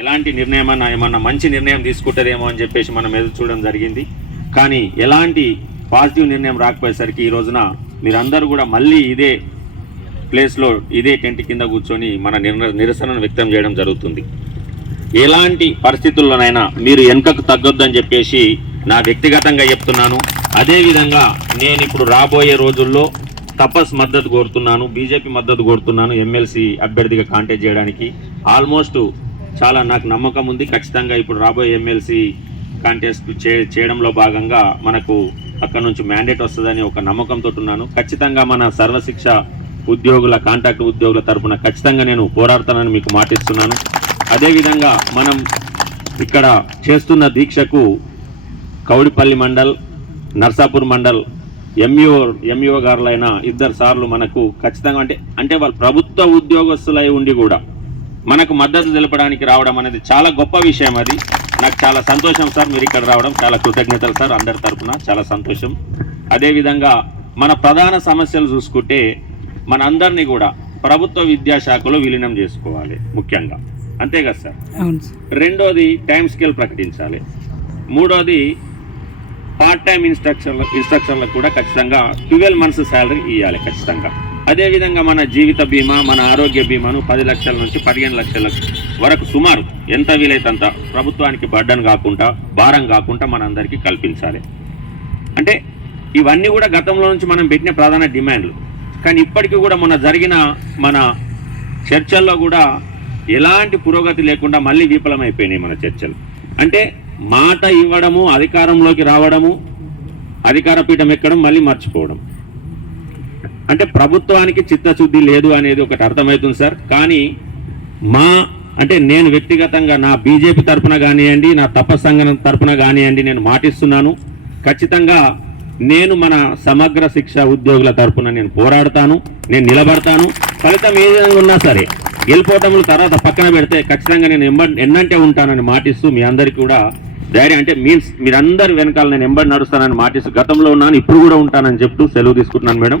ఎలాంటి నిర్ణయం అన్నా ఏమన్నా మంచి నిర్ణయం తీసుకుంటారేమో అని చెప్పేసి మనం ఎదురు చూడడం జరిగింది. కానీ ఎలాంటి పాజిటివ్ నిర్ణయం రాకపోయేసరికి ఈ రోజున మీరందరూ కూడా మళ్ళీ ఇదే ప్లేస్లో ఇదే టెంట్ కింద కూర్చొని మన నిరసనను వ్యక్తం చేయడం జరుగుతుంది. ఎలాంటి పరిస్థితుల్లోనైనా మీరు వెనుకకు తగ్గొద్దని చెప్పేసి నా వ్యక్తిగతంగా చెప్తున్నాను. అదేవిధంగా నేను ఇప్పుడు రాబోయే రోజుల్లో తపస్ మద్దతు కోరుతున్నాను బీజేపీ మద్దతు కోరుతున్నాను ఎమ్మెల్సీ అభ్యర్థిగా కాంటాక్ట్ చేయడానికి. ఆల్మోస్ట్ చాలా నాకు నమ్మకం ఉంది. ఖచ్చితంగా ఇప్పుడు రాబోయే ఎమ్మెల్సీ కాంటెస్ట్ చే చేయడంలో భాగంగా మనకు అక్కడ నుంచి మ్యాండేట్ వస్తుందని ఒక నమ్మకంతో ఉన్నాను. ఖచ్చితంగా మన సర్వశిక్ష ఉద్యోగుల కాంట్రాక్ట్ ఉద్యోగుల తరపున ఖచ్చితంగా నేను పోరాడతానని మీకు మాటిస్తున్నాను. అదేవిధంగా మనం ఇక్కడ చేస్తున్న దీక్షకు కౌడిపల్లి మండల్ నర్సాపూర్ మండల్ ఎంఈఓ ఎంఈఓ గారులైన ఇద్దరు సార్లు మనకు ఖచ్చితంగా అంటే అంటే వాళ్ళు ప్రభుత్వ ఉద్యోగస్తులై ఉండి కూడా మనకు మద్దతు తెలపడానికి రావడం అనేది చాలా గొప్ప విషయం అది. నాకు చాలా సంతోషం సార్ మీరు ఇక్కడ రావడం. చాలా కృతజ్ఞతలు సార్ అందరి తరపున చాలా సంతోషం. అదేవిధంగా మన ప్రధాన సమస్యలు చూసుకుంటే మన అందరినీ కూడా ప్రభుత్వ విద్యాశాఖలో విలీనం చేసుకోవాలి ముఖ్యంగా. అంతే కదా సార్? రెండోది టైం స్కేల్ ప్రకటించాలి. మూడోది పార్ట్ టైం ఇన్స్ట్రక్షన్ ఇన్స్ట్రక్షన్లకు కూడా ఖచ్చితంగా ట్వెల్వ్ మంత్స్ శాలరీ ఇవ్వాలి ఖచ్చితంగా. అదేవిధంగా మన జీవిత బీమా మన ఆరోగ్య బీమాను పది లక్షల నుంచి పదిహేను లక్షల వరకు సుమారు ఎంత వీలైతే ప్రభుత్వానికి బడ్డన్ కాకుండా భారం కాకుండా మనందరికీ కల్పించాలి. అంటే ఇవన్నీ కూడా గతంలో నుంచి మనం పెట్టిన ప్రధాన డిమాండ్లు. కానీ ఇప్పటికీ కూడా మొన్న జరిగిన మన చర్చల్లో కూడా ఎలాంటి పురోగతి లేకుండా మళ్ళీ విఫలమైపోయినాయి మన చర్చలు. అంటే మాట ఇవ్వడము అధికారంలోకి రావడము అధికార పీఠం ఎక్కడం మళ్ళీ మర్చిపోవడం. అంటే ప్రభుత్వానికి చిత్తశుద్ధి లేదు అనేది ఒకటి అర్థమవుతుంది సార్. కానీ మా అంటే నేను వ్యక్తిగతంగా నా బీజేపీ తరఫున కానివ్వండి నా తపస్సంగం తరపున కానివ్వండి నేను మాటిస్తున్నాను. ఖచ్చితంగా నేను మన సమగ్ర శిక్ష ఉద్యోగుల తరపున నేను పోరాడతాను నేను నిలబడతాను. ఫలితం ఏ విధంగా ఉన్నా సరే గెలిపోవటముల తర్వాత పక్కన పెడితే ఖచ్చితంగా నేను ఎంబ ఎన్నంటే ఉంటానని మాటిస్తూ మీ అందరికీ కూడా ధైర్యం అంటే మీన్స్ మీరందరి వెనకాల నేను ఎంబడి నడుస్తానని మాటిస్తూ గతంలో ఉన్నాను ఇప్పుడు కూడా ఉంటానని చెప్తూ సెలవు తీసుకుంటున్నాను madam.